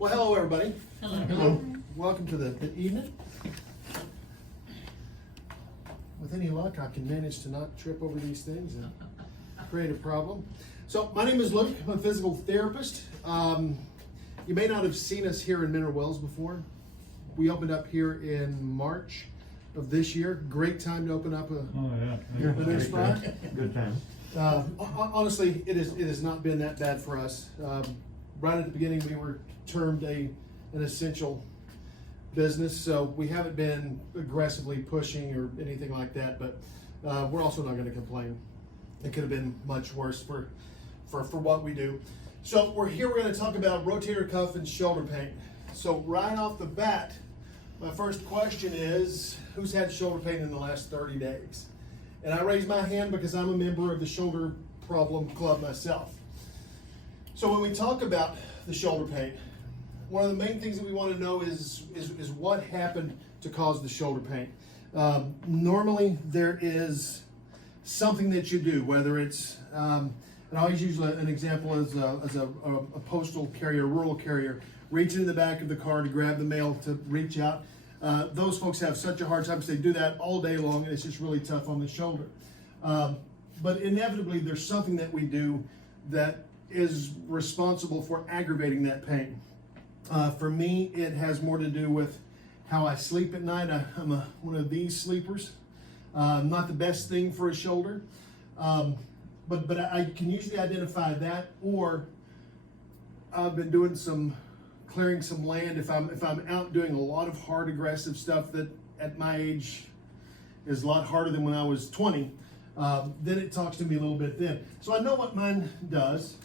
Well, hello everybody. Hello. Hello. Welcome to the evening. With any luck, I can manage to not trip over these things and create a problem. So, my name is Luke. I'm a physical therapist. You may not have seen us here in Mineral Wells before. We opened up here in March of this year. Great time to open up a new spot. Good time. Honestly, it has not been that bad for us. Right at the beginning, we were termed an essential business, so we haven't been aggressively pushing or anything like that. But we're also not going to complain. It could have been much worse for what we do. So we're here. We're going to talk about rotator cuff and shoulder pain. So right off the bat, my first question is, who's had shoulder pain in the last 30 days? And I raise my hand because I'm a member of the Shoulder Problem Club myself. So when we talk about the shoulder pain, one of the main things that we want to know is what happened to cause the shoulder pain. Normally there is something that you do, whether it's, and I always use an example as a postal carrier, rural carrier, reaching in the back of the car to grab the mail to reach out. Those folks have such a hard time because they do that all day long, and it's just really tough on the shoulder. But inevitably, there's something that we do that is responsible for aggravating that pain. For me, it has more to do with how I sleep at night. I'm one of these sleepers. Not the best thing for a shoulder, but I can usually identify that, or I've been doing clearing some land. If I'm out doing a lot of hard, aggressive stuff that at my age is a lot harder than when I was 20, then it talks to me a little bit then. So I know what mine does,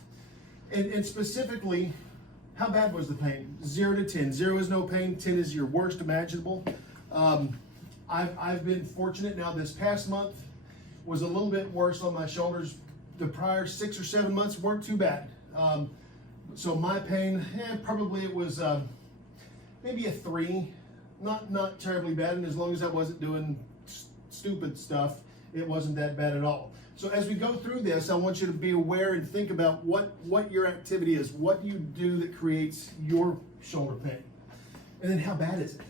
and specifically, how bad was the pain? 0 to 10. 0 is no pain. 10 is your worst imaginable. I've been fortunate. Now this past month was a little bit worse on my shoulders. The prior 6 or 7 months weren't too bad. So my pain, probably it was maybe a 3, not terribly bad, and as long as I wasn't doing stupid stuff, it wasn't that bad at all. So as we go through this, I want you to be aware and think about what your activity is, what you do that creates your shoulder pain, and then how bad is it?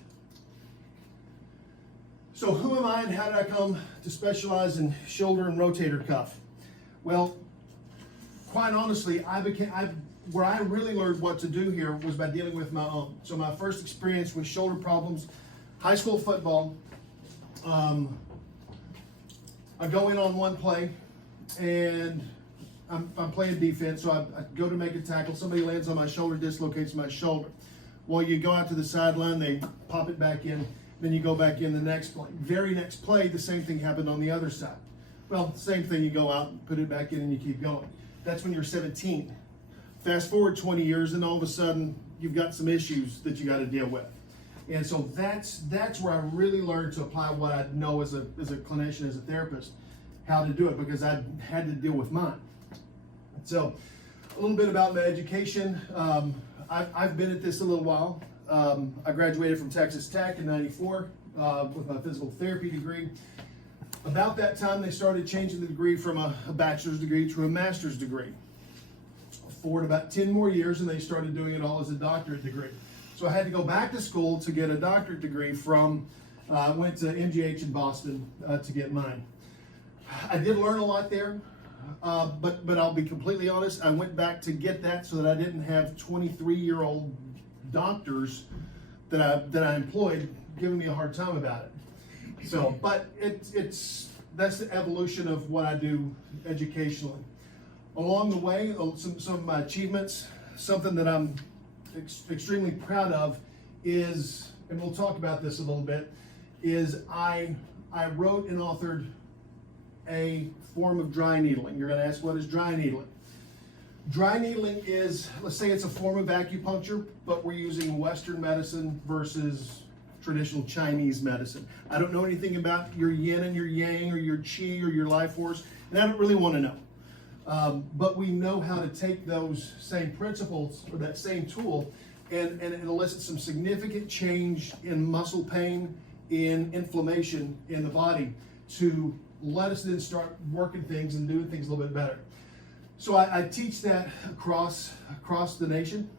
So who am I and how did I come to specialize in shoulder and rotator cuff? Well, quite honestly, where I really learned what to do here was by dealing with my own. So my first experience with shoulder problems, high school football. I go in on one play, and I'm playing defense, so I go to make a tackle. Somebody lands on my shoulder, dislocates my shoulder. Well, you go out to the sideline, they pop it back in, then you go back in the next play. Very next play, the same thing happened on the other side. Well, same thing, you go out, put it back in, and you keep going. That's when you're 17. Fast forward 20 years, and all of a sudden, you've got some issues that you got to deal with. And so that's where I really learned to apply what I know as a clinician, as a therapist, how to do it, because I had to deal with mine. So a little bit about my education. I've been at this a little while. I graduated from Texas Tech in '94 with my physical therapy degree. About that time, they started changing the degree from a bachelor's degree to a master's degree. Forward about 10 more years, and they started doing it all as a doctorate degree. So I had to go back to school to get a doctorate degree from, I went to MGH in Boston to get mine. I did learn a lot there, but I'll be completely honest, I went back to get that so that I didn't have 23-year-old doctors that I employed giving me a hard time about it. So, but that's the evolution of what I do educationally. Along the way, some of my achievements, something that I'm extremely proud of is, and we'll talk about this a little bit, is I wrote and authored a form of dry needling. You're going to ask, what is dry needling? Dry needling is, let's say it's a form of acupuncture, but we're using Western medicine versus traditional Chinese medicine. I don't know anything about your yin and your yang or your qi or your life force, and I don't really want to know. But we know how to take those same principles or that same tool and elicit some significant change in muscle pain, in inflammation in the body to let us then start working things and doing things a little bit better. So I teach that across the nation.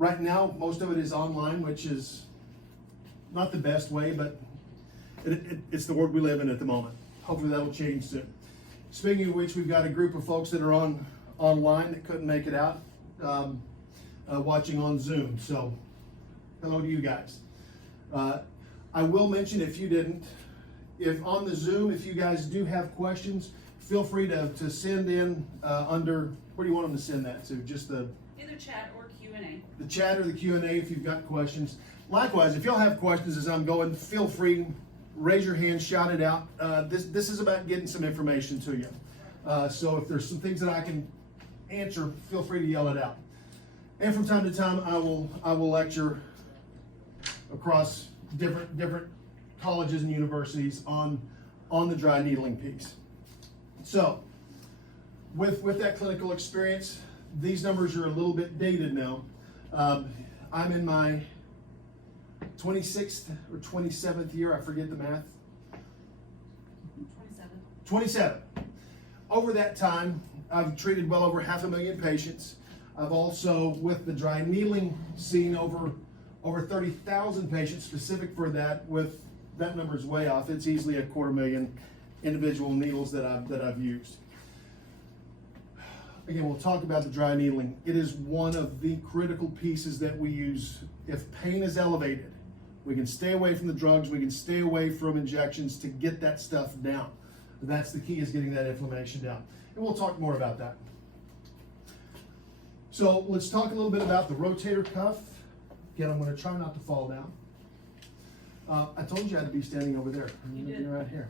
Right now, most of it is online, which is not the best way, but it's the world we live in at the moment. Hopefully that'll change soon. Speaking of which, we've got a group of folks that are online that couldn't make it out, watching on Zoom. So hello to you guys. I will mention, if you didn't, if on the Zoom, if you guys do have questions, feel free to send in under, where do you want them to send that to? Just the either chat or Q&A. The chat or the Q&A if you've got questions. Likewise, if y'all have questions as I'm going, feel free, raise your hand, shout it out. This is about getting some information to you. So if there's some things that I can answer, feel free to yell it out. And from time to time, I will lecture across different colleges and universities on the dry needling piece. So with that clinical experience, these numbers are a little bit dated now. I'm in my 26th or 27th year, I forget the math. 27. Over that time, I've treated well over 500,000 patients. I've also, with the dry needling, seen over 30,000 patients specific for that. With that number's way off. It's easily 250,000 individual needles that I've used. Again, we'll talk about the dry needling. It is one of the critical pieces that we use. If pain is elevated, we can stay away from the drugs, we can stay away from injections to get that stuff down. That's the key, is getting that inflammation down. And we'll talk more about that. So let's talk a little bit about the rotator cuff. Again, I'm going to try not to fall down. I told you I had to be standing over there. You're right here.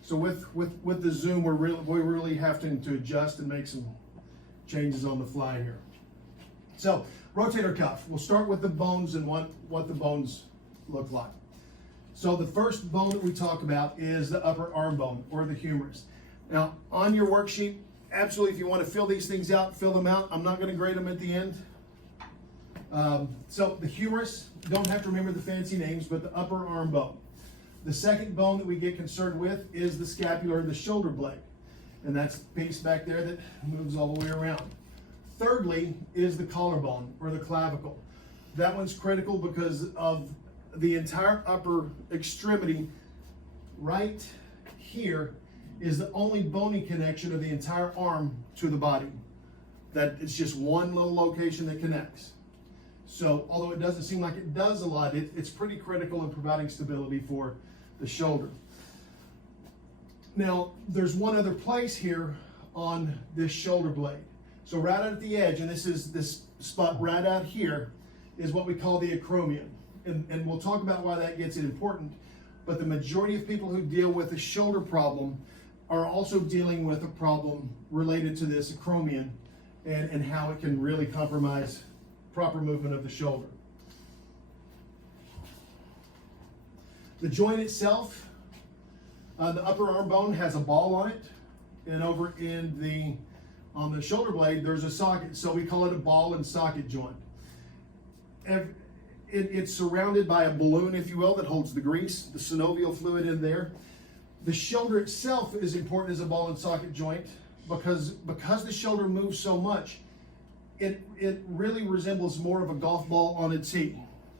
So with the Zoom, we're really having to adjust and make some changes on the fly here. So rotator cuff. We'll start with the bones and what the bones look like. So the first bone that we talk about is the upper arm bone, or the humerus. Now on your worksheet, absolutely, if you want to fill these things out, fill them out. I'm not going to grade them at the end. So the humerus, don't have to remember the fancy names, but the upper arm bone. The second bone that we get concerned with is the scapular, the shoulder blade. And that's the piece back there that moves all the way around. Thirdly is the collarbone, or the clavicle. That one's critical because of the entire upper extremity. Right here is the only bony connection of the entire arm to the body. That it's just one little location that connects. So although it doesn't seem like it does a lot, it's pretty critical in providing stability for the shoulder. Now there's one other place here on this shoulder blade. So right out at the edge, and this spot right out here is what we call the acromion. And we'll talk about why that gets important. But the majority of people who deal with a shoulder problem are also dealing with a problem related to this acromion and how it can really compromise proper movement of the shoulder. The joint itself, the upper arm bone has a ball on it, and over on the shoulder blade there's a socket, so we call it a ball and socket joint. It's surrounded by a balloon, if you will, that holds the grease, the synovial fluid in there. The shoulder itself is important as a ball and socket joint because the shoulder moves so much. It really resembles more of a golf ball on its tee.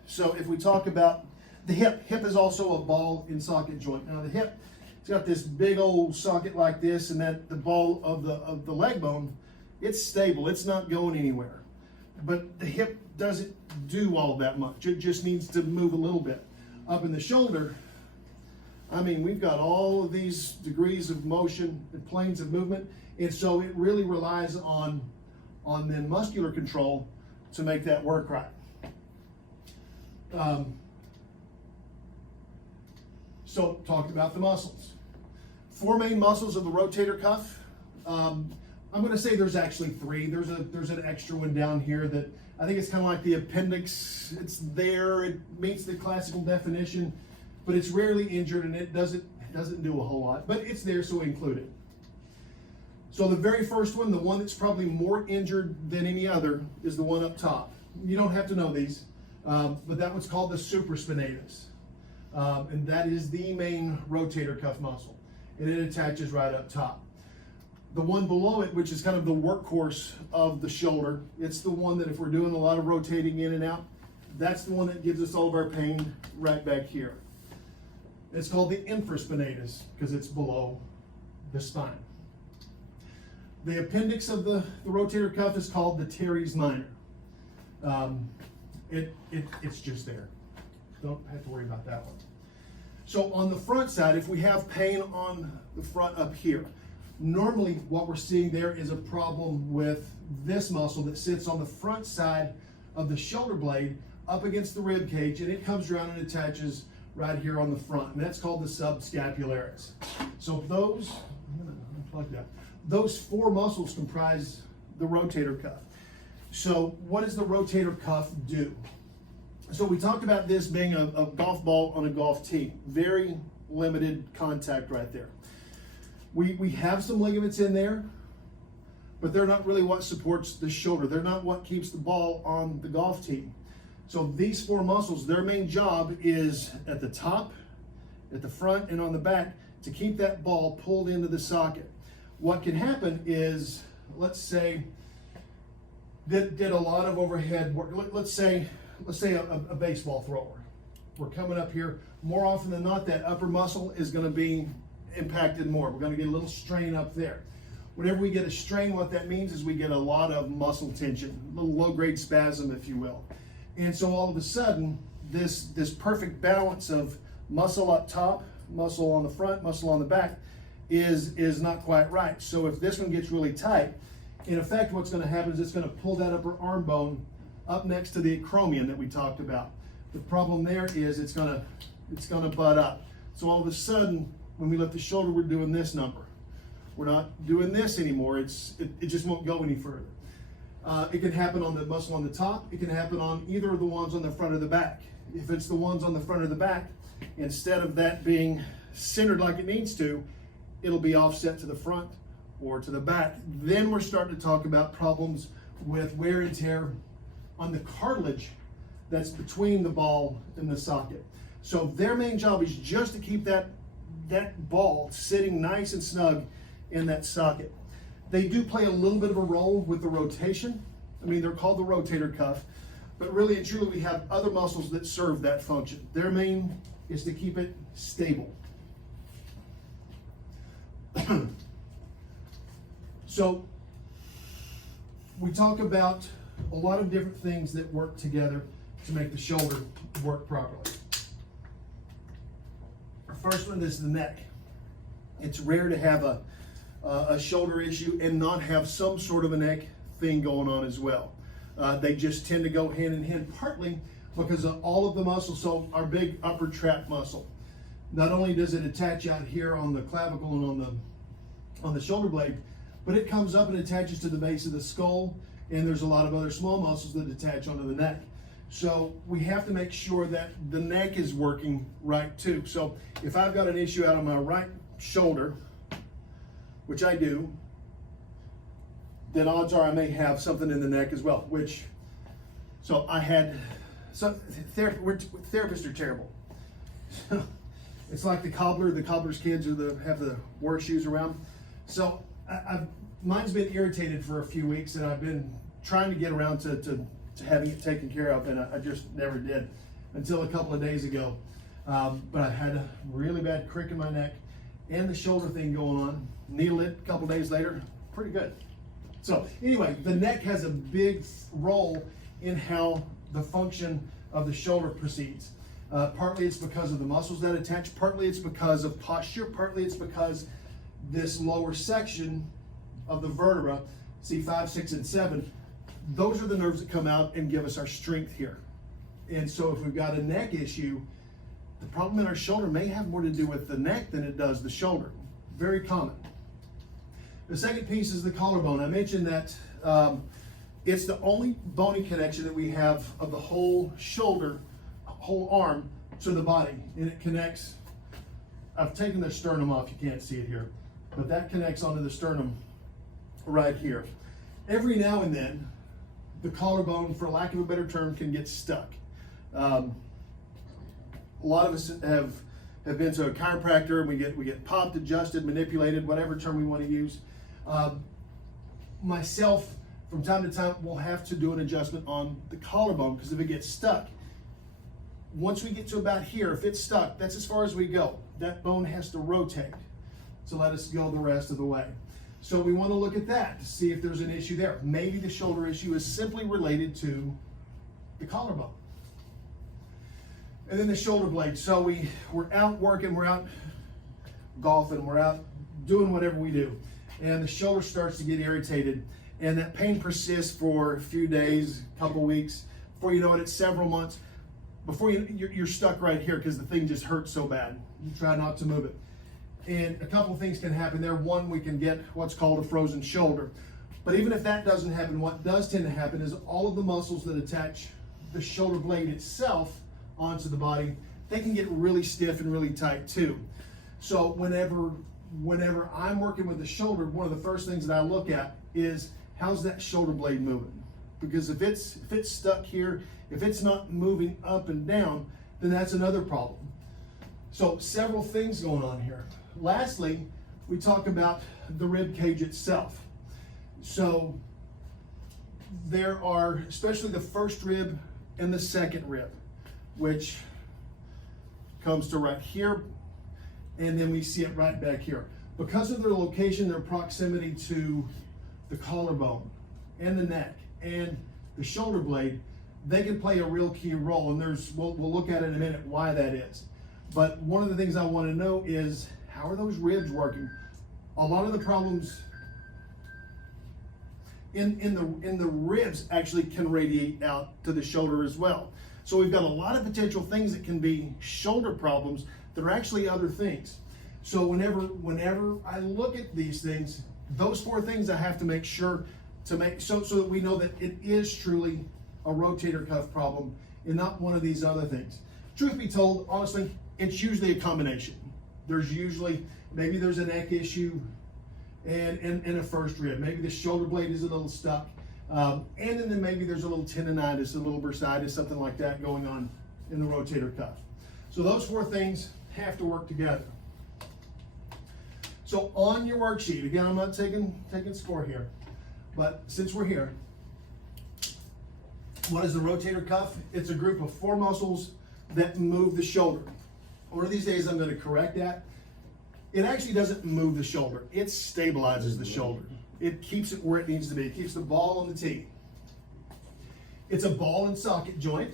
So if we talk about the hip is also a ball and socket joint. Now the hip, it's got this big old socket like this, and that the ball of the leg bone, it's stable, it's not going anywhere. But the hip doesn't do all that much. It just needs to move a little bit. Up in the shoulder, I mean, we've got all of these degrees of motion and planes of movement, and so it really relies on then muscular control to make that work right. So talking about the muscles. 4 main muscles of the rotator cuff. I'm going to say there's actually 3. There's an extra one down here that I think it's kind of like the appendix. It's there. It meets the classical definition, but it's rarely injured and it doesn't do a whole lot. But it's there, so we include it. So the very first one, the one that's probably more injured than any other, is the one up top. You don't have to know these, but that one's called the supraspinatus. And that is the main rotator cuff muscle. And it attaches right up top. The one below it, which is kind of the workhorse of the shoulder, it's the one that if we're doing a lot of rotating in and out, that's the one that gives us all of our pain right back here. It's called the infraspinatus because it's below the spine. The appendix of the rotator cuff is called the teres minor. It's just there. Don't have to worry about that one. So on the front side, if we have pain on the front up here, normally what we're seeing there is a problem with this muscle that sits on the front side of the shoulder blade up against the rib cage, and it comes around and attaches right here on the front, and that's called the subscapularis. So those, I'm gonna unplug that. Those four muscles comprise the rotator cuff. So what does the rotator cuff do? So we talked about this being a golf ball on a golf tee. Very limited contact right there. We have some ligaments in there, but they're not really what supports the shoulder. They're not what keeps the ball on the golf tee. So these four muscles, their main job is at the top, at the front, and on the back to keep that ball pulled into the socket. What can happen is, let's say, did a lot of overhead work. Let's say a baseball thrower. We're coming up here. More often than not, that upper muscle is going to be impacted more. We're going to get a little strain up there. Whenever we get a strain, what that means is we get a lot of muscle tension, a little low-grade spasm, if you will. And so all of a sudden, this perfect balance of muscle up top, muscle on the front, muscle on the back is not quite right. So if this one gets really tight, in effect, what's going to happen is it's going to pull that upper arm bone up next to the acromion that we talked about. The problem there is it's going to butt up. So all of a sudden, when we lift the shoulder, we're doing this number. We're not doing this anymore. It just won't go any further. It can happen on the muscle on the top. It can happen on either of the ones on the front or the back. If it's the ones on the front or the back, instead of that being centered like it needs to, it'll be offset to the front or to the back. Then we're starting to talk about problems with wear and tear on the cartilage that's between the ball and the socket. So their main job is just to keep that ball sitting nice and snug in that socket. They do play a little bit of a role with the rotation. I mean, they're called the rotator cuff, but really and truly we have other muscles that serve that function. Their main is to keep it stable. So we talk about a lot of different things that work together to make the shoulder work properly. The first one is the neck. It's rare to have a shoulder issue and not have some sort of a neck thing going on as well. They just tend to go hand in hand, partly because of all of the muscles. So our big upper trap muscle, not only does it attach out here on the clavicle and on the shoulder blade, but it comes up and attaches to the base of the skull, and there's a lot of other small muscles that attach onto the neck. So we have to make sure that the neck is working right too. So if I've got an issue out on my right shoulder, which I do, then odds are I may have something in the neck as well, therapists are terrible. It's like the cobbler's kids have the worst shoes around. So mine's been irritated for a few weeks, and I've been trying to get around to having it taken care of, and I just never did until a couple of days ago. But I had a really bad crick in my neck and the shoulder thing going on. Needled it a couple of days later, pretty good. So anyway, the neck has a big role in how the function of the shoulder proceeds. Partly it's because of the muscles that attach, partly it's because of posture, partly it's because this lower section of the vertebra, C5, 6, and 7, those are the nerves that come out and give us our strength here. And so if we've got a neck issue, the problem in our shoulder may have more to do with the neck than it does the shoulder. Very common. The second piece is the collarbone. I mentioned that it's the only bony connection that we have of the whole shoulder, whole arm to the body, and it connects. I've taken the sternum off, you can't see it here, but that connects onto the sternum right here. Every now and then, the collarbone, for lack of a better term, can get stuck. A lot of us have been to a chiropractor, and we get popped, adjusted, manipulated, whatever term we want to use. Myself, from time to time, will have to do an adjustment on the collarbone because if it gets stuck, once we get to about here, if it's stuck, that's as far as we go. That bone has to rotate to let us go the rest of the way. So we want to look at that to see if there's an issue there. Maybe the shoulder issue is simply related to the collarbone. And then the shoulder blade. So we're out working, we're out golfing, we're out doing whatever we do. And the shoulder starts to get irritated. And that pain persists for a few days, a couple weeks. Before you know it, it's several months. Before you're stuck right here because the thing just hurts so bad. You try not to move it. And a couple things can happen there. One, we can get what's called a frozen shoulder. But even if that doesn't happen, what does tend to happen is all of the muscles that attach the shoulder blade itself onto the body, they can get really stiff and really tight too. So whenever I'm working with the shoulder, one of the first things that I look at is how's that shoulder blade moving? Because if it's stuck here, if it's not moving up and down, then that's another problem. So several things going on here. Lastly, we talk about the rib cage itself. So there are, especially the first rib and the second rib, which comes to right here, and then we see it right back here. Because of their location, their proximity to the collarbone and the neck and the shoulder blade, they can play a real key role, and we'll look at it in a minute why that is. But one of the things I want to know is, how are those ribs working? A lot of the problems in the ribs actually can radiate out to the shoulder as well. So we've got a lot of potential things that can be shoulder problems that are actually other things. So whenever I look at these things, those four things I have to make sure to make so that we know that it is truly a rotator cuff problem and not one of these other things. Truth be told, honestly, it's usually a combination. There's usually, maybe there's a neck issue and a first rib. Maybe the shoulder blade is a little stuck. And then maybe there's a little tendonitis, a little bursitis, something like that going on in the rotator cuff. So those four things have to work together. So on your worksheet, again, I'm not taking score here, but since we're here, what is the rotator cuff? It's a group of four muscles that move the shoulder. One of these days I'm going to correct that. It actually doesn't move the shoulder. It stabilizes the shoulder. It keeps it where it needs to be. It keeps the ball on the tee. It's a ball and socket joint.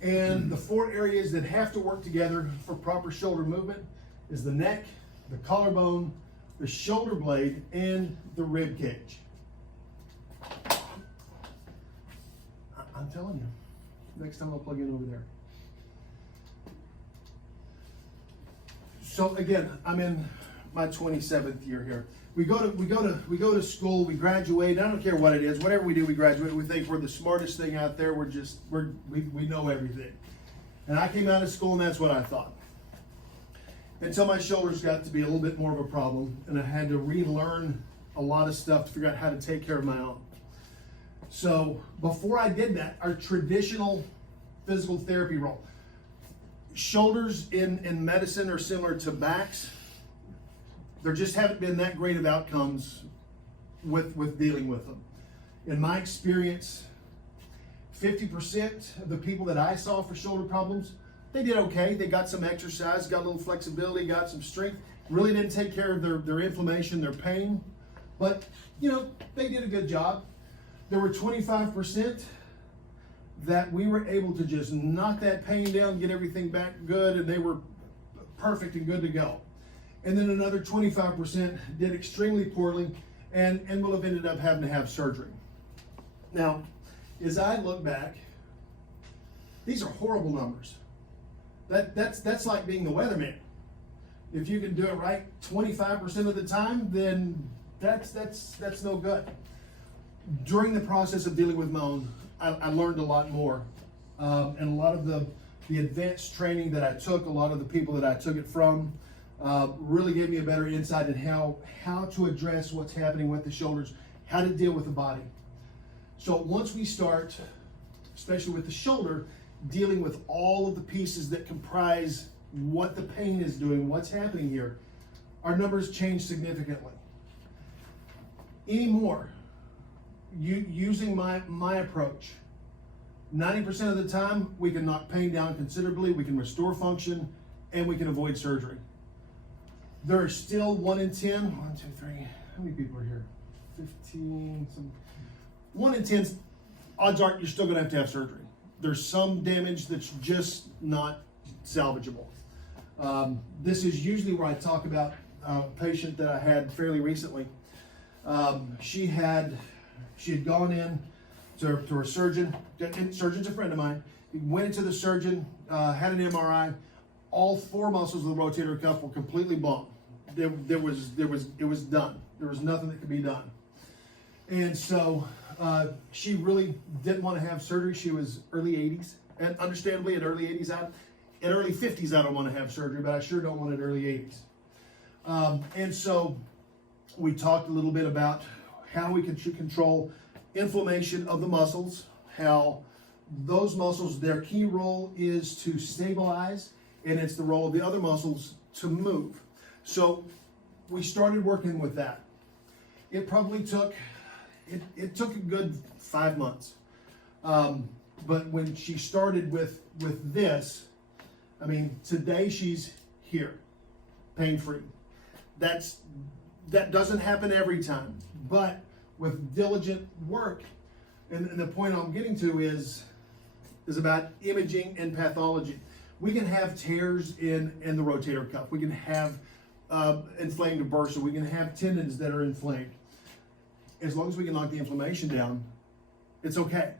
And the four areas that have to work together for proper shoulder movement is the neck, the collarbone, the shoulder blade, and the rib cage. I'm telling you, next time I'll plug in over there. So again, I'm in my 27th year here. We go to school, we graduate. I don't care what it is, whatever we do, we graduate. We think we're the smartest thing out there. We know everything. And I came out of school and that's what I thought. Until my shoulders got to be a little bit more of a problem, and I had to relearn a lot of stuff to figure out how to take care of my own. So before I did that, our traditional physical therapy role. Shoulders in medicine are similar to backs. There just haven't been that great of outcomes with dealing with them. In my experience, 50% of the people that I saw for shoulder problems, they did okay. They got some exercise, got a little flexibility, got some strength, really didn't take care of their inflammation, their pain, but they did a good job. There were 25% that we were able to just knock that pain down, get everything back good, and they were perfect and good to go. And then another 25% did extremely poorly and will have ended up having to have surgery. Now, as I look back, these are horrible numbers. That's like being the weatherman. If you can do it right 25% of the time, then that's no good. During the process of dealing with my own, I learned a lot more. And a lot of the advanced training that I took, a lot of the people that I took it from, really gave me a better insight in how to address what's happening with the shoulders, how to deal with the body. So once we start, especially with the shoulder, dealing with all of the pieces that comprise what the pain is doing, what's happening here, our numbers change significantly. anymore, using my approach, 90% of the time, we can knock pain down considerably, we can restore function, and we can avoid surgery. There are still 1 in 10, 1, 2, 3, how many people are here? 15, some, 1 in 10, odds are you're still gonna have to have surgery. There's some damage that's just not salvageable. This is usually where I talk about a patient that I had fairly recently. She had gone in to her surgeon, and surgeon's a friend of mine. He went into the surgeon, had an MRI. All 4 muscles of the rotator cuff were completely blown. It was done. There was nothing that could be done. And so she really didn't want to have surgery. She was early 80s, and understandably at early 80s, at early 50s, I don't want to have surgery, but I sure don't want it early 80s. And so we talked a little bit about how we can control inflammation of the muscles, how those muscles, their key role is to stabilize, and it's the role of the other muscles to move. So we started working with that. It probably took, it took a good 5 months. But when she started with this, I mean, today she's here, pain-free. That doesn't happen every time, but with diligent work, and the point I'm getting to is about imaging and pathology. We can have tears in the rotator cuff. We can have inflamed bursa. We can have tendons that are inflamed. As long as we can knock the inflammation down, it's okay.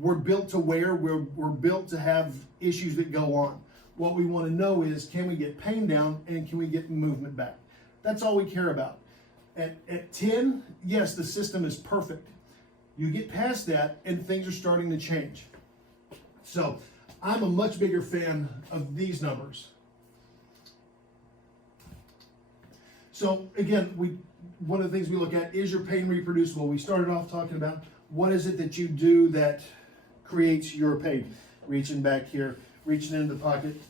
We're built to wear. We're built to have issues that go on. What we want to know is, can we get pain down and can we get movement back? That's all we care about. At 10, yes, the system is perfect. You get past that and things are starting to change. So I'm a much bigger fan of these numbers. So again, one of the things we look at is your pain reproducible. We started off talking about what is it that you do that creates your pain. Reaching back here, reaching into the pocket,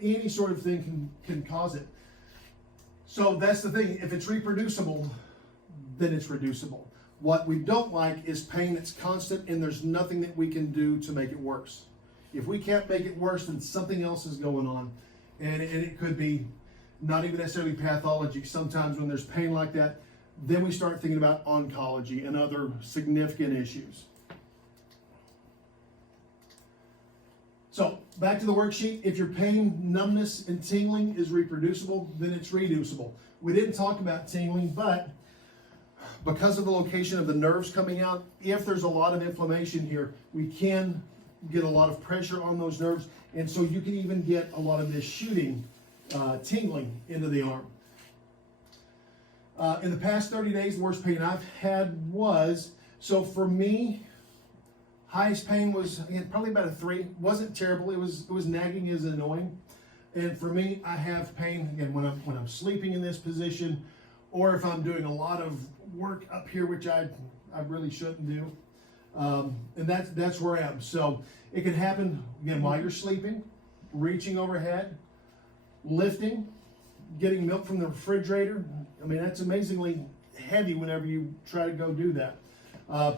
any sort of thing can cause it. So that's the thing, if it's reproducible, then it's reducible. What we don't like is pain that's constant and there's nothing that we can do to make it worse. If we can't make it worse, then something else is going on. And it could be not even necessarily pathology. Sometimes when there's pain like that, then we start thinking about oncology and other significant issues. So back to the worksheet. If your pain, numbness, and tingling is reproducible, then it's reducible. We didn't talk about tingling, but because of the location of the nerves coming out, if there's a lot of inflammation here, we can get a lot of pressure on those nerves, and so you can even get a lot of this shooting, tingling into the arm. In the past 30 days, the worst pain I've had was, so for me, highest pain was probably about a 3. Wasn't terrible. It was nagging, is annoying. And for me, I have pain again when I'm sleeping in this position, or if I'm doing a lot of work up here, which I really shouldn't do. And that's where I am. So it can happen again while you're sleeping, reaching overhead, lifting, getting milk from the refrigerator. I mean, that's amazingly heavy whenever you try to go do that.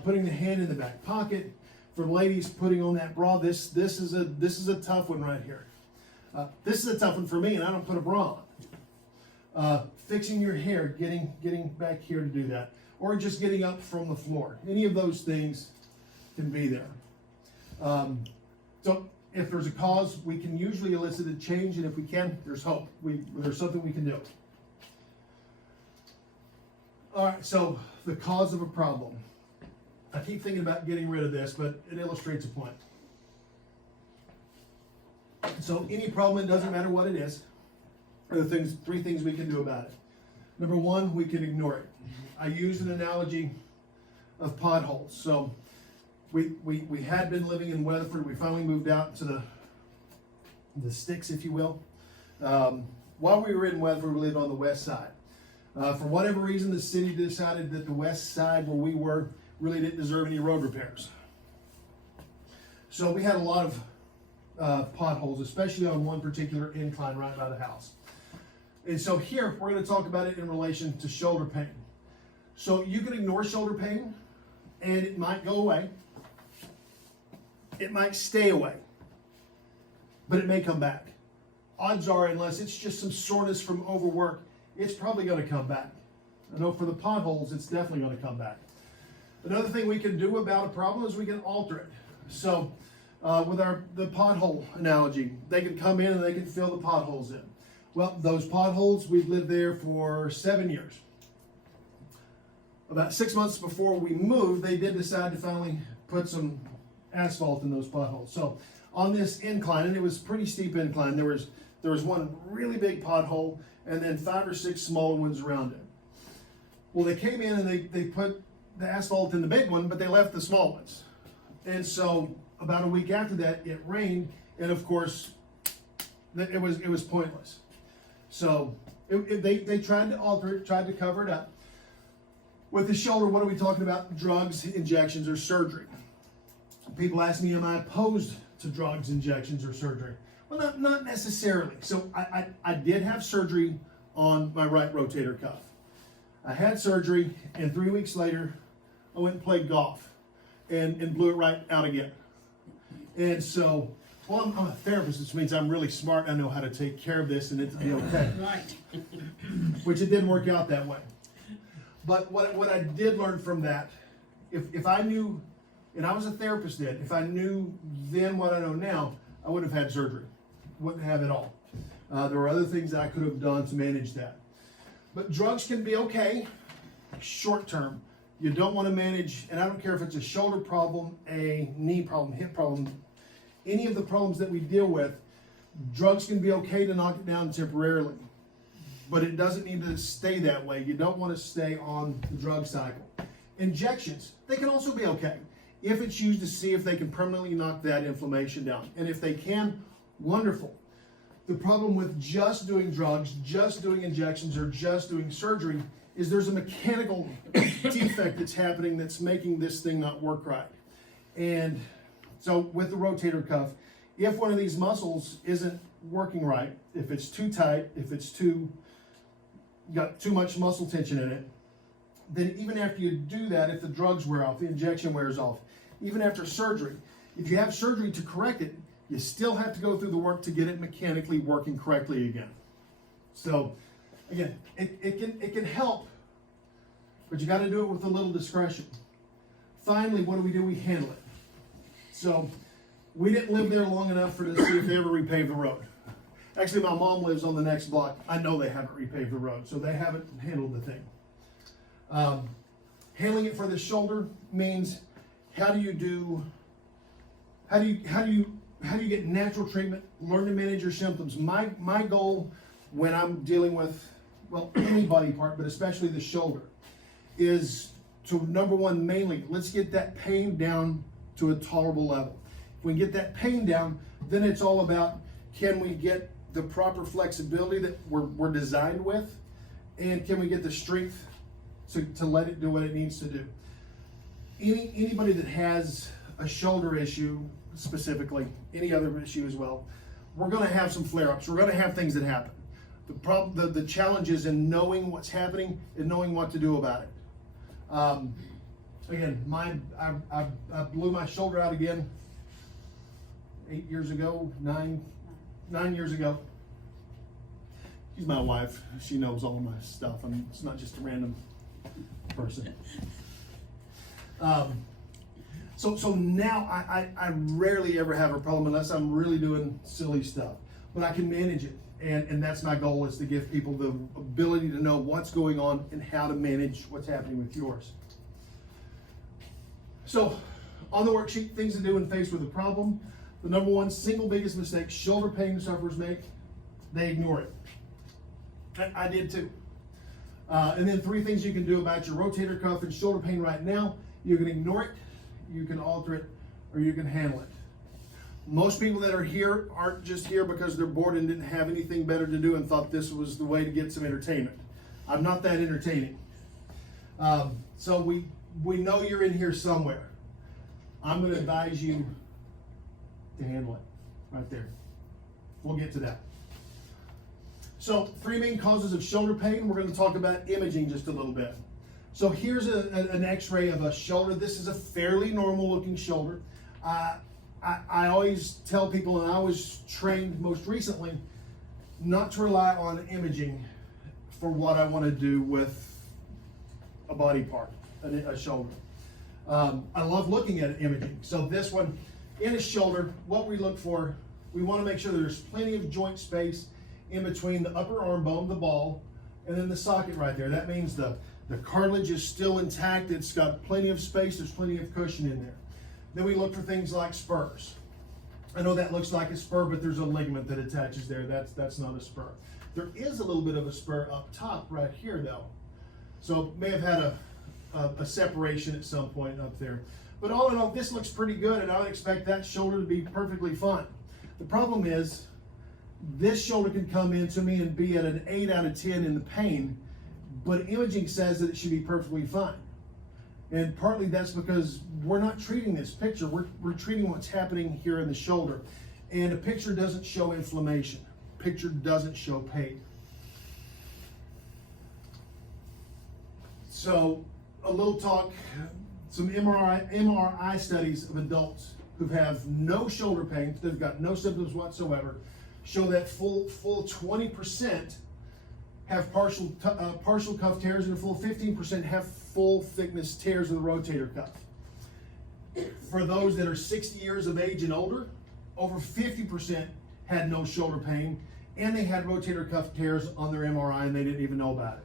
Putting the hand in the back pocket. For ladies, putting on that bra, this is a tough one right here. This is a tough one for me, and I don't put a bra on. Fixing your hair, getting back here to do that, or just getting up from the floor. Any of those things can be there. So if there's a cause, we can usually elicit a change, and if we can, there's hope. There's something we can do. All right, so the cause of a problem. I keep thinking about getting rid of this, but it illustrates a point. So any problem, it doesn't matter what it is, are the 3 things we can do about it. Number 1, we can ignore it. I use an analogy of potholes. So we had been living in Weatherford. We finally moved out to the sticks, if you will. While we were in Weatherford, we lived on the west side. For whatever reason, the city decided that the west side where we were really didn't deserve any road repairs. So we had a lot of potholes, especially on one particular incline right by the house. And so here, we're going to talk about it in relation to shoulder pain. So you can ignore shoulder pain and it might go away. It might stay away, but it may come back. Odds are, unless it's just some soreness from overwork, it's probably going to come back. I know for the potholes, it's definitely going to come back. Another thing we can do about a problem is we can alter it. So with the pothole analogy, they can come in and they can fill the potholes in. Well, those potholes, we've lived there for 7 years. About 6 months before we moved, they did decide to finally put some asphalt in those potholes. So on this incline, and it was a pretty steep incline, there was one really big pothole and then 5 or 6 smaller ones around it. Well, they came in and they put the asphalt in the big one, but they left the small ones. And so about a week after that, it rained, and of course, it was pointless. So they tried to alter it, tried to cover it up. With the shoulder, what are we talking about? Drugs, injections, or surgery? People ask me, am I opposed to drugs, injections, or surgery? Well, not necessarily. So I did have surgery on my right rotator cuff. I had surgery, and 3 weeks later, I went and played golf and blew it right out again. And so, well, I'm a therapist, which means I'm really smart. I know how to take care of this and it to be okay. Right. Which it didn't work out that way. But what I did learn from that, if I knew, and I was a therapist then, if I knew then what I know now, I would have had surgery. Wouldn't have it all. There were other things that I could have done to manage that. But drugs can be okay, short term. You don't want to manage, and I don't care if it's a shoulder problem, a knee problem, hip problem, any of the problems that we deal with, drugs can be okay to knock it down temporarily. But it doesn't need to stay that way. You don't want to stay on the drug cycle. Injections, they can also be okay if it's used to see if they can permanently knock that inflammation down. And if they can, wonderful. The problem with just doing drugs, just doing injections, or just doing surgery is there's a mechanical defect that's happening that's making this thing not work right. And so with the rotator cuff, if one of these muscles isn't working right, if it's too tight, if it's got too much muscle tension in it, then even after you do that, if the drugs wear off, the injection wears off, even after surgery, if you have surgery to correct it, you still have to go through the work to get it mechanically working correctly again. So again, it can help, but you got to do it with a little discretion. Finally, what do? We handle it. So we didn't live there long enough to see if they ever repaved the road. Actually, my mom lives on the next block. I know they haven't repaved the road, so they haven't handled the thing. Handling it for the shoulder means how do you get natural treatment, learn to manage your symptoms. My goal when I'm dealing with, well, any body part, but especially the shoulder, is to, number one, mainly, let's get that pain down to a tolerable level. If we get that pain down, then it's all about, can we get the proper flexibility that we're designed with, and can we get the strength to let it do what it needs to do. Anybody that has a shoulder issue specifically, any other issue as well, we're going to have some flare-ups. We're going to have things that happen. The challenge is in knowing what's happening and knowing what to do about it. Again, I blew my shoulder out again 8 years ago, nine years ago. She's my wife. She knows all my stuff. I mean, it's not just a random person. So now I rarely ever have a problem unless I'm really doing silly stuff, but I can manage it. And that's my goal, is to give people the ability to know what's going on and how to manage what's happening with yours. So on the worksheet, things to do when faced with a problem. The number one single biggest mistake shoulder pain sufferers make, they ignore it. I did too. And then 3 things you can do about your rotator cuff and shoulder pain right now. You can ignore it, you can alter it, or you can handle it. Most people that are here aren't just here because they're bored and didn't have anything better to do and thought this was the way to get some entertainment. I'm not that entertaining. So we know you're in here somewhere. I'm going to advise you to handle it right there. We'll get to that. So 3 main causes of shoulder pain. We're going to talk about imaging just a little bit. So here's an x-ray of a shoulder. This is a fairly normal looking shoulder. I always tell people, and I was trained most recently, not to rely on imaging for what I want to do with a body part, a shoulder. I love looking at imaging. So this one, in a shoulder, what we look for, we want to make sure there's plenty of joint space in between the upper arm bone, the ball, and then the socket right there. That means the cartilage is still intact. It's got plenty of space. There's plenty of cushion in there. Then we look for things like spurs. I know that looks like a spur, but there's a ligament that attaches there. That's not a spur. There is a little bit of a spur up top right here though. So may have had a separation at some point up there. But all in all, this looks pretty good, and I would expect that shoulder to be perfectly fine. The problem is, this shoulder can come into me and be at an 8 out of 10 in the pain, but imaging says that it should be perfectly fine. And partly that's because we're not treating this picture, we're treating what's happening here in the shoulder. And a picture doesn't show inflammation. A picture doesn't show pain. So a little talk, some MRI studies of adults who have no shoulder pain, they've got no symptoms whatsoever, show that full 20% have partial cuff tears, and a full 15% have full thickness tears of the rotator cuff. For those that are 60 years of age and older, over 50% had no shoulder pain, and they had rotator cuff tears on their MRI and they didn't even know about it.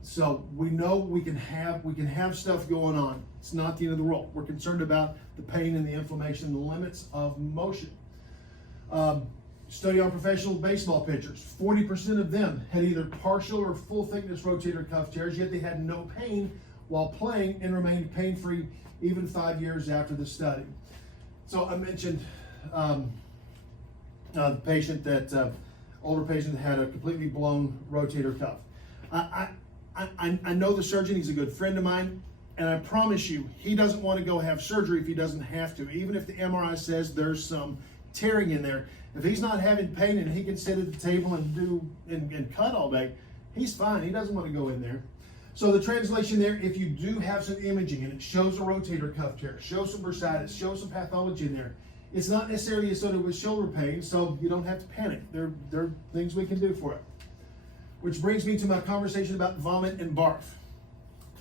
So we know we can have stuff going on. It's not the end of the world. We're concerned about the pain and the inflammation, the limits of motion. Study on professional baseball pitchers. 40% of them had either partial or full thickness rotator cuff tears, yet they had no pain while playing and remained pain-free even 5 years after the study. So I mentioned the patient that, older patient that had a completely blown rotator cuff. I know the surgeon, he's a good friend of mine, and I promise you, he doesn't want to go have surgery if he doesn't have to. Even if the MRI says there's some tearing in there, if he's not having pain and he can sit at the table and cut all day, he's fine. He doesn't want to go in there. So the translation there, if you do have some imaging and it shows a rotator cuff tear, shows some bursitis, shows some pathology in there, it's not necessarily associated with shoulder pain, so you don't have to panic. There are things we can do for it. Which brings me to my conversation about vomit and barf.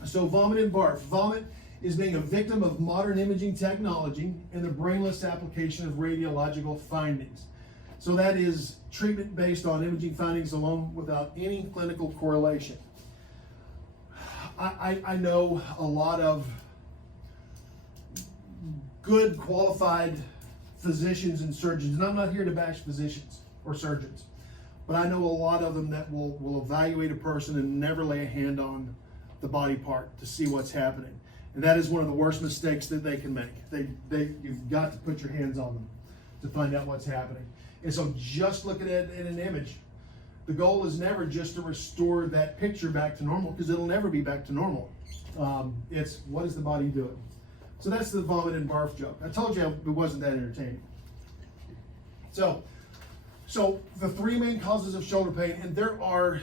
So vomit and barf. Vomit is being a victim of modern imaging technology and the brainless application of radiological findings. So that is treatment based on imaging findings alone without any clinical correlation. I know a lot of good qualified physicians and surgeons, and I'm not here to bash physicians or surgeons, but I know a lot of them that will evaluate a person and never lay a hand on the body part to see what's happening. And that is one of the worst mistakes that they can make. You've got to put your hands on them to find out what's happening. And so just looking at an image, the goal is never just to restore that picture back to normal, because it'll never be back to normal. It's what is the body doing? So that's the vomit and barf joke. I told you it wasn't that entertaining. So the three main causes of shoulder pain, and there are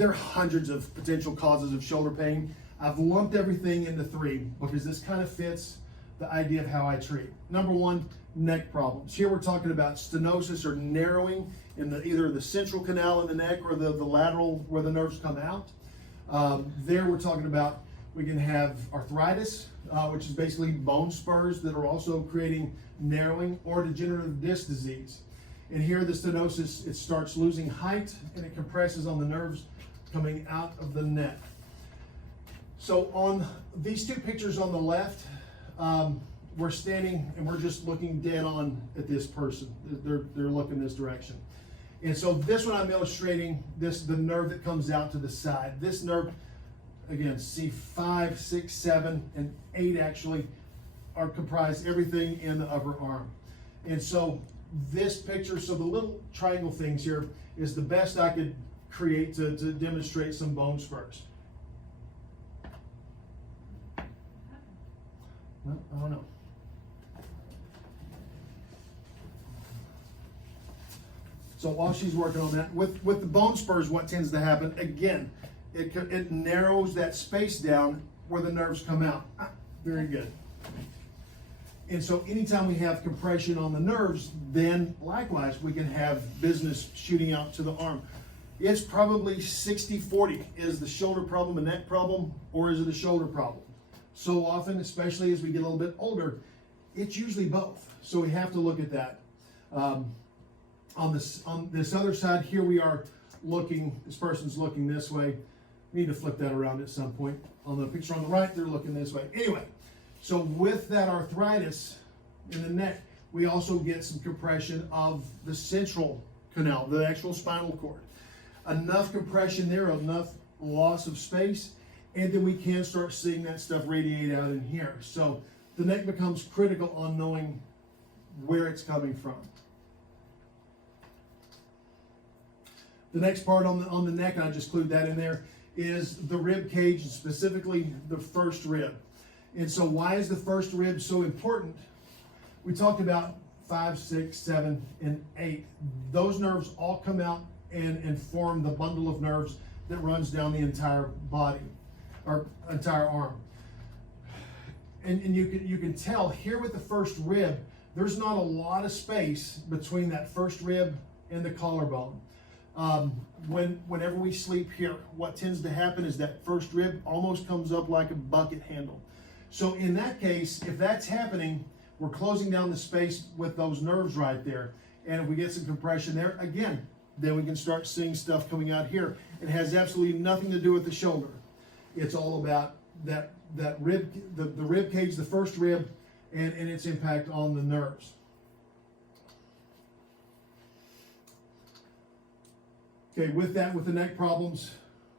hundreds of potential causes of shoulder pain. I've lumped everything into three because this kind of fits the idea of how I treat. Number one, neck problems. Here we're talking about stenosis or narrowing in either the central canal in the neck or the lateral where the nerves come out. There we're talking about, we can have arthritis, which is basically bone spurs that are also creating narrowing, or degenerative disc disease. And here the stenosis, it starts losing height and it compresses on the nerves coming out of the neck. So on these two pictures on the left, we're standing and we're just looking dead on at this person. They're looking this direction. And so this one I'm illustrating the nerve that comes out to the side. This nerve, again, C5, 6, 7, and 8 actually are comprised everything in the upper arm. And so this picture, so the little triangle things here is the best I could create to demonstrate some bone spurs. Well, I don't know. So while she's working on that, with the bone spurs, what tends to happen, again, It narrows that space down where the nerves come out. Very good. And so anytime we have compression on the nerves, then likewise we can have business shooting out to the arm. It's probably 60-40. Is the shoulder problem a neck problem, or is it a shoulder problem? So often, especially as we get a little bit older, it's usually both. So we have to look at that. On this other side here, we are looking, this person's looking this way. We need to flip that around at some point. On the picture on the right, they're looking this way. Anyway, so with that arthritis in the neck, we also get some compression of the central canal, the actual spinal cord. Enough compression there, enough loss of space, and then we can start seeing that stuff radiate out in here. So the neck becomes critical on knowing where it's coming from. The next part on the neck, and I just include that in there, is the rib cage, and specifically the first rib. And so why is the first rib so important? We talked about 5, 6, 7, and 8. Those nerves all come out and form the bundle of nerves that runs down the entire body, or entire arm. And you can tell here with the first rib, there's not a lot of space between that first rib and the collarbone. Whenever we sleep here, what tends to happen is that first rib almost comes up like a bucket handle. So in that case, if that's happening, we're closing down the space with those nerves right there. And if we get some compression there, again, then we can start seeing stuff coming out here. It has absolutely nothing to do with the shoulder. It's all about that rib, the rib cage, the first rib, and its impact on the nerves. Okay, with that, with the neck problems,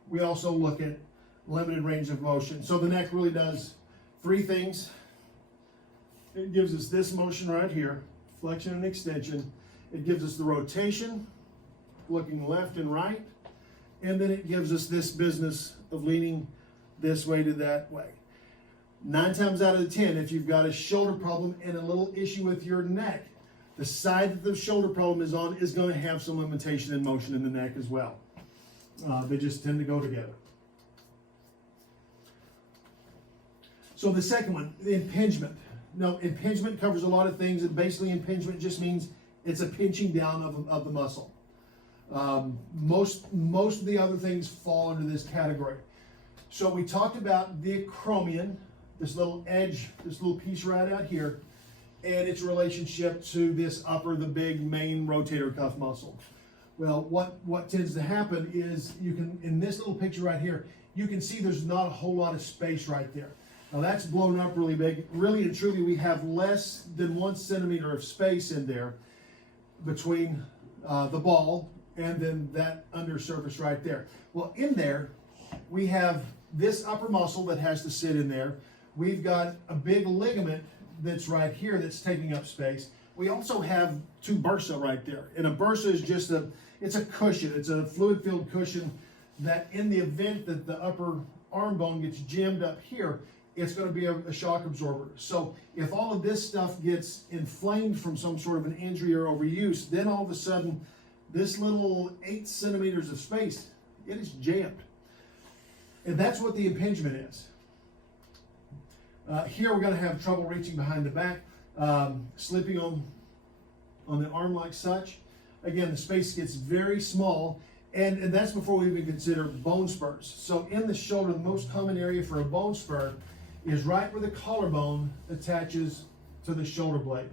we also look at limited range of motion. So the neck really does 3 things. It gives us this motion right here, flexion and extension. It gives us the rotation, looking left and right. And then it gives us this business of leaning this way to that way. 9 times out of 10, if you've got a shoulder problem and a little issue with your neck, the side that the shoulder problem is on is going to have some limitation in motion in the neck as well. They just tend to go together. So the second one, the impingement. Now, impingement covers a lot of things, and basically impingement just means it's a pinching down of the muscle. Most of the other things fall into this category. So we talked about the acromion, this little edge, this little piece right out here, and its relationship to this upper, the big main rotator cuff muscle. Well, what tends to happen is you can, in this little picture right here, you can see there's not a whole lot of space right there. Now that's blown up really big. Really and truly, we have less than 1 centimeter of space in there between the ball and then that undersurface right there. Well, in there, we have this upper muscle that has to sit in there. We've got a big ligament that's right here that's taking up space. We also have 2 bursa right there. And a bursa is just it's a cushion. It's a fluid-filled cushion that in the event that the upper arm bone gets jammed up here, it's going to be a shock absorber. So if all of this stuff gets inflamed from some sort of an injury or overuse, then all of a sudden, this little 8 centimeters of space, it is jammed. And that's what the impingement is. Here we're going to have trouble reaching behind the back, slipping on the arm like such. Again, the space gets very small, and that's before we even consider bone spurs. So in the shoulder, the most common area for a bone spur is right where the collarbone attaches to the shoulder blade,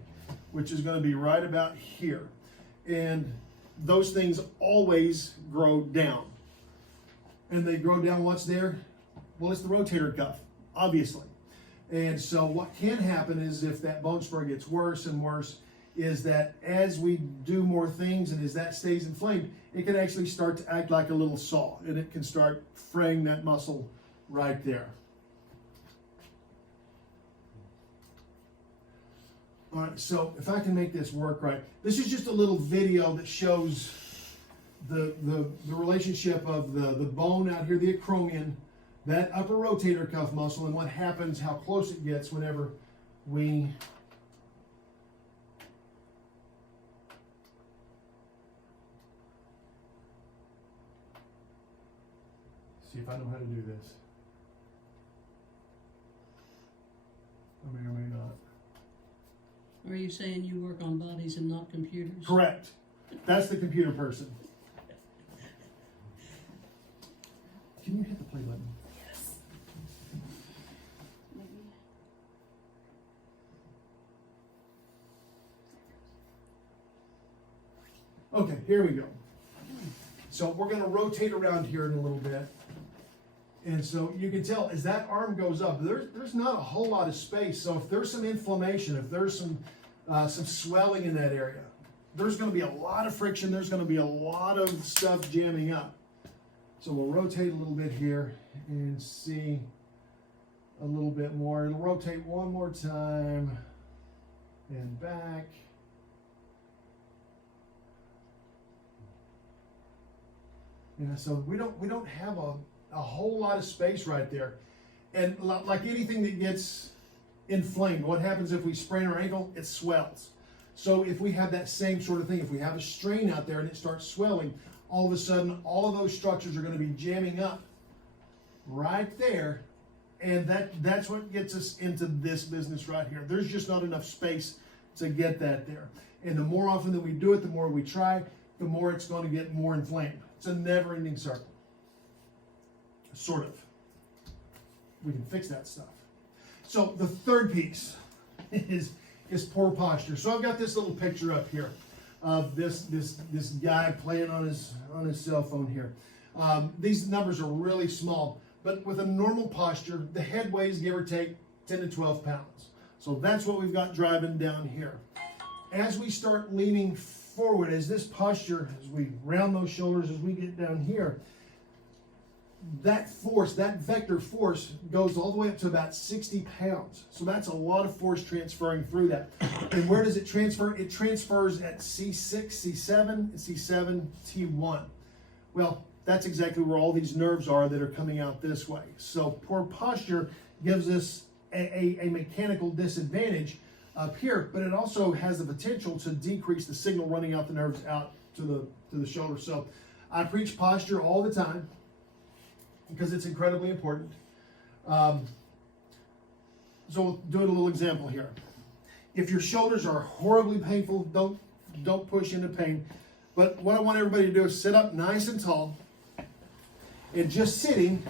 which is going to be right about here. And those things always grow down. And they grow down, what's there? Well, it's the rotator cuff, obviously. And so what can happen is if that bone spur gets worse and worse, is that as we do more things and as that stays inflamed, it can actually start to act like a little saw, and it can start fraying that muscle right there. All right, so if I can make this work right, this is just a little video that shows the relationship of the bone out here, the acromion, that upper rotator cuff muscle, and what happens, how close it gets whenever we See if I know how to do this. I may or may not. Are you saying you work on bodies and not computers? Correct. That's the computer person. Can you hit the play button? Yes. Maybe. Okay, here we go. So we're going to rotate around here in a little bit. And so you can tell as that arm goes up, there's not a whole lot of space. So if there's some inflammation, if there's some swelling in that area, there's going to be a lot of friction. There's going to be a lot of stuff jamming up. So we'll rotate a little bit here and see a little bit more. It'll rotate one more time and back. Yeah, so we don't have a whole lot of space right there. And like anything that gets inflamed, what happens if we sprain our ankle? It swells. So if we have that same sort of thing, if we have a strain out there and it starts swelling, all of a sudden all of those structures are going to be jamming up right there. And that's what gets us into this business right here. There's just not enough space to get that there. And the more often that we do it, the more we try, the more it's going to get more inflamed. It's a never-ending circle. Sort of. We can fix that stuff. So the third piece is poor posture. So I've got this little picture up here of this guy playing on his cell phone here. These numbers are really small, but with a normal posture, the head weighs give or take 10 to 12 pounds. So that's what we've got driving down here. As we start leaning forward, as this posture, as we round those shoulders, as we get down here, that force, that vector force goes all the way up to about 60 pounds. So that's a lot of force transferring through that. And where does it transfer? It transfers at C6, C7, and C7, T1. Well, that's exactly where all these nerves are that are coming out this way. So poor posture gives us a mechanical disadvantage up here, but it also has the potential to decrease the signal running out the nerves out to the shoulder. So I preach posture all the time because it's incredibly important. So we'll do a little example here. If your shoulders are horribly painful, don't push into pain. But what I want everybody to do is sit up nice and tall. And just sitting,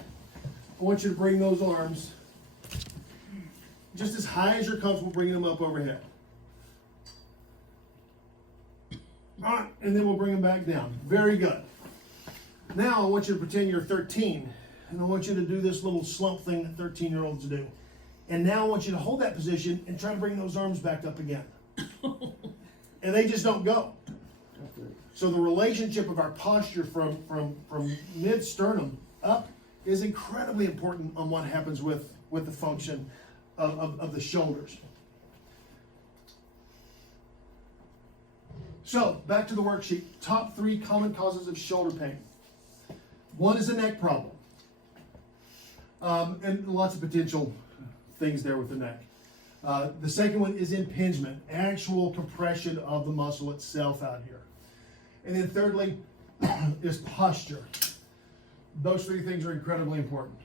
I want you to bring those arms just as high as you're comfortable bringing them up overhead. All right, and then we'll bring them back down. Very good. Now I want you to pretend you're 13, and I want you to do this little slump thing that 13-year-olds do. And now I want you to hold that position and try to bring those arms back up again. And they just don't go. So the relationship of our posture from mid-sternum up is incredibly important on what happens with the function of the shoulders. So back to the worksheet. Top 3 common causes of shoulder pain. One is a neck problem. And lots of potential things there with the neck. The second one is impingement, actual compression of the muscle itself out here. And then thirdly is posture. Those 3 things are incredibly important.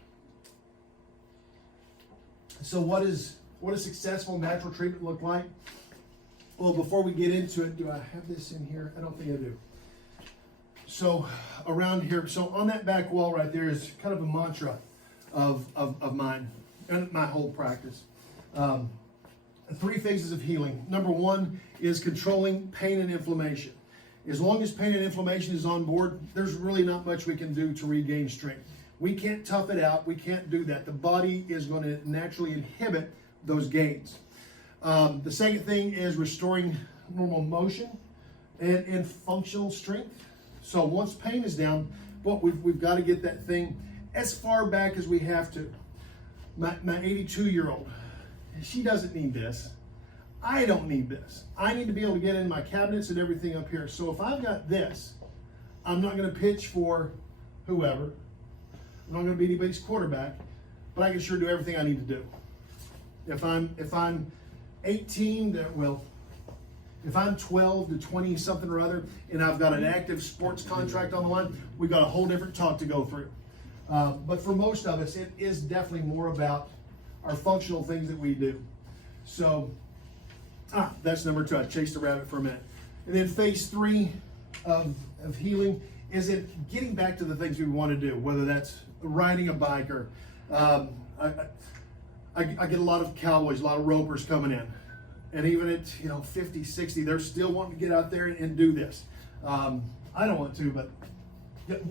So what does successful natural treatment look like? Well, before we get into it, do I have this in here? I don't think I do. So around here, so on that back wall right there is kind of a mantra of mine and my whole practice. 3 phases of healing. Number 1 is controlling pain and inflammation. As long as pain and inflammation is on board, there's really not much we can do to regain strength. We can't tough it out. We can't do that. The body is going to naturally inhibit those gains. The second thing is restoring normal motion and functional strength. So once pain is down, we've got to get that thing as far back as we have to. My 82-year-old, she doesn't need this. I don't need this. I need to be able to get in my cabinets and everything up here. So if I've got this, I'm not going to pitch for whoever. I'm not going to be anybody's quarterback, but I can sure do everything I need to do. If I'm 18, if I'm 12 to 20 something or other, and I've got an active sports contract on the line, we've got a whole different talk to go through. But for most of us, it is definitely more about our functional things that we do. So, that's number 2. I chased a rabbit for a minute. And then phase 3 of healing is it getting back to the things we want to do, whether that's riding a bike or I get a lot of cowboys, a lot of ropers coming in. And even at 50, 60, they're still wanting to get out there and do this. I don't want to, but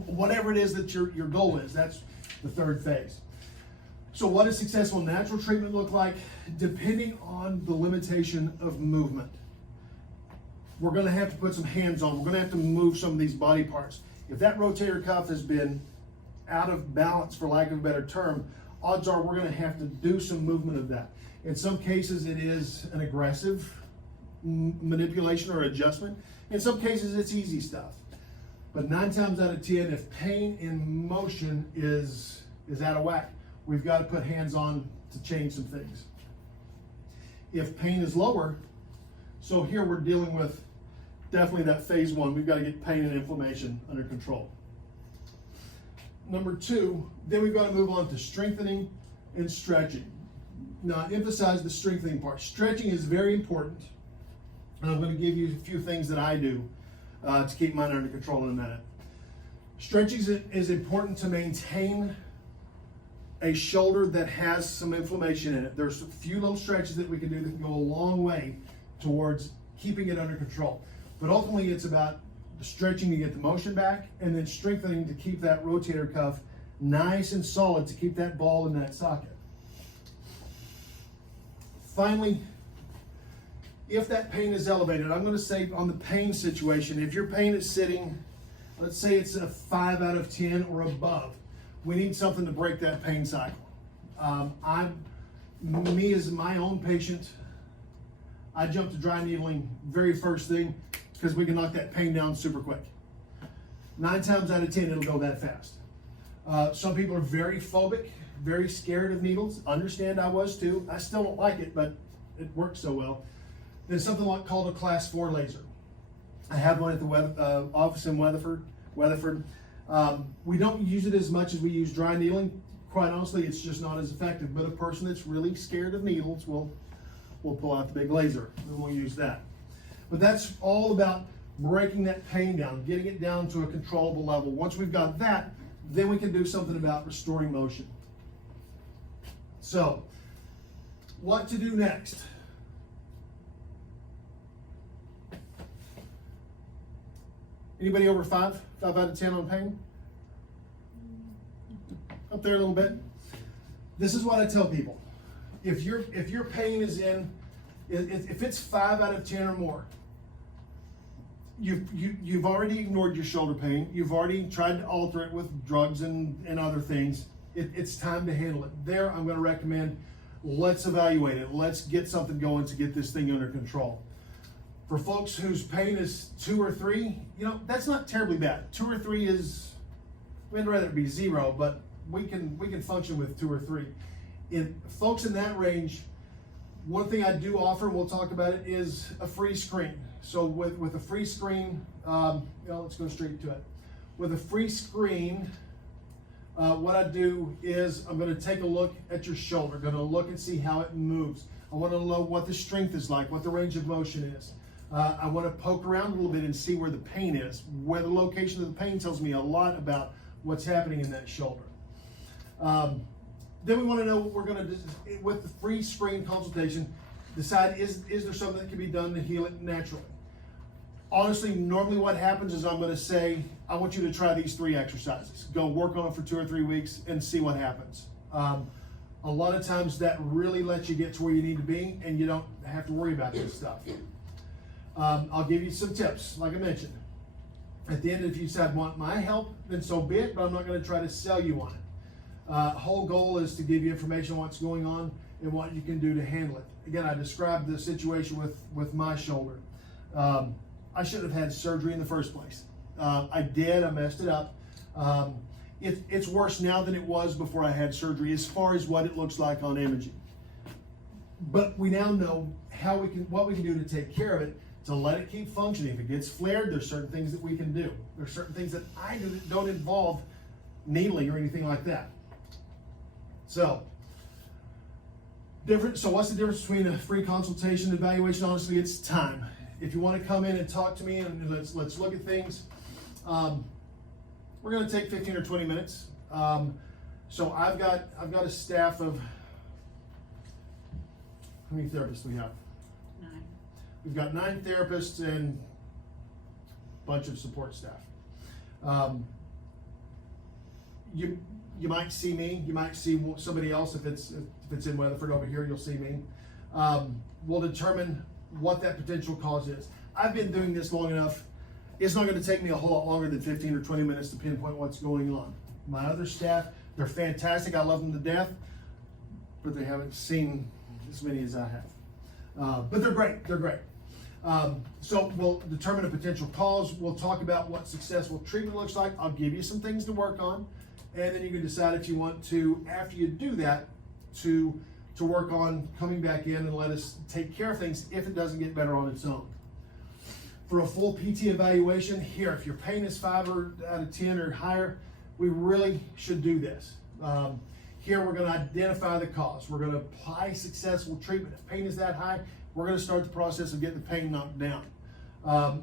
whatever it is that your goal is, that's the 3rd phase. So what does successful natural treatment look like? Depending on the limitation of movement. We're going to have to put some hands on. We're going to have to move some of these body parts. If that rotator cuff has been out of balance, for lack of a better term, odds are we're going to have to do some movement of that. In some cases, it is an aggressive manipulation or adjustment. In some cases, it's easy stuff. But 9 times out of 10, if pain in motion is out of whack, we've got to put hands on to change some things. If pain is lower, so here we're dealing with definitely that phase 1. We've got to get pain and inflammation under control. Number 2, then we've got to move on to strengthening and stretching. Now, I emphasize the strengthening part. Stretching is very important, and I'm going to give you a few things that I do to keep mine under control in a minute. Stretching is important to maintain a shoulder that has some inflammation in it. There's a few little stretches that we can do that can go a long way towards keeping it under control. But ultimately, it's about stretching to get the motion back, and then strengthening to keep that rotator cuff nice and solid to keep that ball in that socket. Finally, if that pain is elevated, I'm going to say on the pain situation, if your pain is sitting, let's say it's a 5 out of 10 or above, we need something to break that pain cycle. Me as my own patient, I jump to dry needling very first thing because we can knock that pain down super quick. 9 times out of 10, it'll go that fast. Some people are very phobic, very scared of needles. Understand, I was too. I still don't like it, but it works so well. There's something called a class 4 laser. I have one at the office in Weatherford. We don't use it as much as we use dry needling. Quite honestly, it's just not as effective. But a person that's really scared of needles will pull out the big laser and we'll use that. But that's all about breaking that pain down, getting it down to a controllable level. Once we've got that, then we can do something about restoring motion. So, what to do next? Anybody over 5 out of 10 on pain? Up there a little bit. This is what I tell people. If your pain is if it's 5 out of 10 or more, you've already ignored your shoulder pain. You've already tried to alter it with drugs and other things. It's time to handle it. There, I'm going to recommend, let's evaluate it. Let's get something going to get this thing under control. For folks whose pain is 2 or 3, that's not terribly bad. 2 or 3 is, we'd rather it be 0, but we can function with 2 or 3. In folks in that range, one thing I do offer, and we'll talk about it, is a free screen. So with a free screen, let's go straight to it. With a free screen, what I do is I'm going to take a look at your shoulder, going to look and see how it moves. I want to know what the strength is like, what the range of motion is. I want to poke around a little bit and see where the pain is. Where the location of the pain tells me a lot about what's happening in that shoulder. Then we want to know what we're going to do with the free screen consultation. Decide, is there something that can be done to heal it naturally? Honestly, normally what happens is I'm going to say, I want you to try these 3 exercises. Go work on them for 2 or 3 weeks and see what happens. A lot of times that really lets you get to where you need to be and you don't have to worry about this stuff. I'll give you some tips, like I mentioned. At the end, if you decide want my help, then so be it, but I'm not going to try to sell you on it. Whole goal is to give you information on what's going on and what you can do to handle it. Again, I described the situation with my shoulder. I should have had surgery in the first place. I did, I messed it up. It's worse now than it was before I had surgery as far as what it looks like on imaging. But we now know what we can do to take care of it, to let it keep functioning. If it gets flared, there's certain things that we can do. There's certain things that I do that don't involve needling or anything like that. So what's the difference between a free consultation and evaluation? Honestly, it's time. If you want to come in and talk to me and let's look at things, we're going to take 15 or 20 minutes. So I've got a staff of, how many therapists do we have? 9. We've got 9 therapists and a bunch of support staff. You might see me. You might see somebody else if it's in Weatherford over here. You'll see me. We'll determine what that potential cause is. I've been doing this long enough. It's not going to take me a whole lot longer than 15 or 20 minutes to pinpoint what's going on. My other staff, they're fantastic. I love them to death, but they haven't seen as many as I have. But they're great. They're great. So we'll determine a potential cause. We'll talk about what successful treatment looks like. I'll give you some things to work on, and then you can decide if you want to, after you do that, to work on coming back in and let us take care of things if it doesn't get better on its own. For a full PT evaluation, here, if your pain is 5 out of 10 or higher, we really should do this. Here we're going to identify the cause. We're going to apply successful treatment. If pain is that high, we're going to start the process of getting the pain knocked down.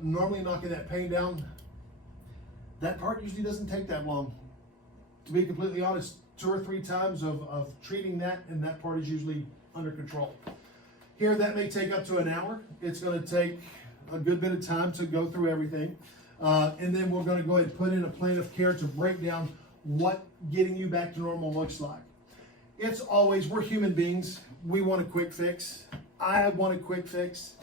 Normally knocking that pain down, that part usually doesn't take that long. To be completely honest, 2 or 3 times of treating that, and that part is usually under control. Here, that may take up to an hour. It's going to take a good bit of time to go through everything. And then we're going to go ahead and put in a plan of care to break down what getting you back to normal looks like. It's always, we're human beings. We want a quick fix. I want a quick fix.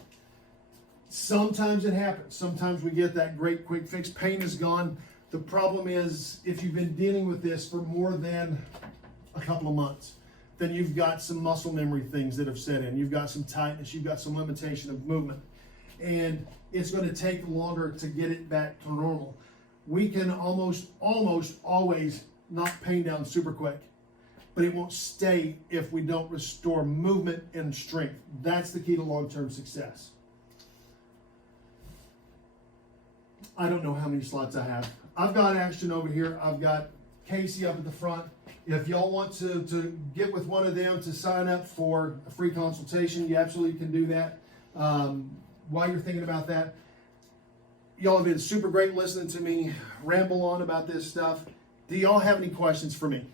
Sometimes it happens. Sometimes we get that great quick fix. Pain is gone. The problem is, if you've been dealing with this for more than a couple of months, then you've got some muscle memory things that have set in. You've got some tightness. You've got some limitation of movement. And it's going to take longer to get it back to normal. We can almost always knock pain down super quick, but it won't stay if we don't restore movement and strength. That's the key to long-term success. I don't know how many slots I have. I've got Ashton over here. I've got Casey up at the front. If y'all want to get with one of them to sign up for a free consultation, you absolutely can do that. While you're thinking about that, y'all have been super great listening to me ramble on about this stuff. Do y'all have any questions for me?